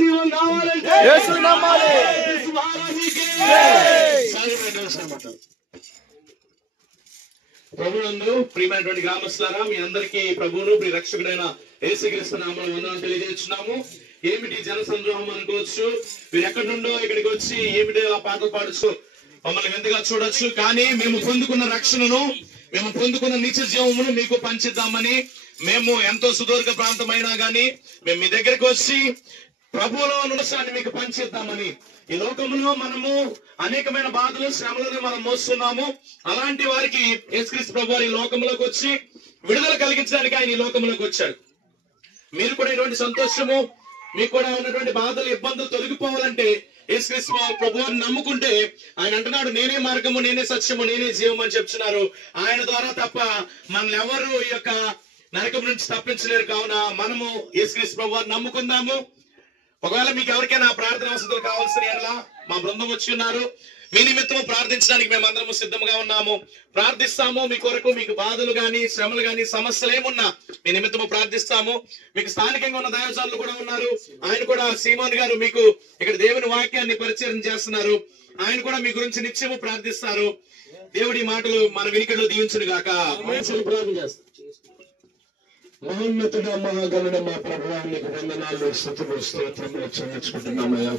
జీవం కావాలంటే యేసుని నమ్మాలి. ప్రభునందు ప్రియమైనటువంటి గ్రామస్తులారా, మీ అందరికీ ప్రభువును ప్రియ రక్షకుడైన యేసుక్రీస్తు నామములో వందనాలు తెలియజేస్తున్నాము. ఏమిటి జన సంద్రోహం అనుకోవచ్చు, మీరు ఎక్కడి నుండో ఇక్కడికి వచ్చి ఏమిటి అలా పాటలు పాడచ్చు, మమ్మల్ని వింతగా చూడొచ్చు. కానీ మేము పొందుకున్న రక్షణను, మేము పొందుకున్న నిత్య జీవమును మీకు పంచిద్దామని మేము ఎంతో సుదూర్ఘ ప్రాంతమైనా గాని మేము మీ దగ్గరికి వచ్చి ప్రభువులో అనుసాన్ని మీకు పంచిద్దామని. ఈ లోకంలో మనము అనేకమైన బాధలు శ్రమలను మనం మోస్తున్నాము. అలాంటి వారికి యేసుక్రీస్తు ప్రభువు ఈ లోకంలోకి వచ్చి విడుదల కలిగించడానికి ఆయన ఈ లోకంలోకి వచ్చాడు. మీరు కూడా ఇటువంటి సంతోషము, మీకు కూడా ఉన్నటువంటి బాధలు ఇబ్బందులు తొలగిపోవాలంటే యేసుక్రీస్తు ప్రభువుని నమ్ముకుంటే ఆయన అంటున్నాడు, నేనే మార్గము, నేనే సత్యము, నేనే జీవం అని చెప్తున్నారు. ఆయన ద్వారా తప్ప మనల్ని ఎవరు ఈ యొక్క నరకం నుంచి తప్పించలేరు. కావున మనము యేసుక్రీస్తు ప్రభువుని నమ్ముకుందాము. ఒకవేళ మీకు ఎవరికైనా ప్రార్థన వసతులు కావాల్సిన ఎడల మా బృందం వచ్చి ఉన్నారు. మీ నిమిత్తం ప్రార్థించడానికి మేమందరము సిద్ధంగా ఉన్నాము. ప్రార్థిస్తాము మీ కొరకు. మీకు బాధలు గాని, శ్రమలు గాని, సమస్యలు ఏమున్నా మీ నిమిత్తము ప్రార్థిస్తాము. మీకు స్థానికంగా ఉన్న దైవజనులు కూడా ఉన్నారు. ఆయన కూడా సీమోన్ గారు మీకు ఇక్కడ దేవుని వాక్యాన్ని పరిచయం చేస్తున్నారు. ఆయన కూడా మీ గురించి నిత్యము ప్రార్థిస్తారు. దేవుడి మాటలు మన వినికిడిలో దీవించును గాక. ప్రార్థన చేస్తాం. మహోన్నతుడ, మహాగణుడ మా ప్రభువా, నీకు వందనాలు, స్తుతులు, స్తోత్రములు చెల్లించుకుంటున్నామయ్యా.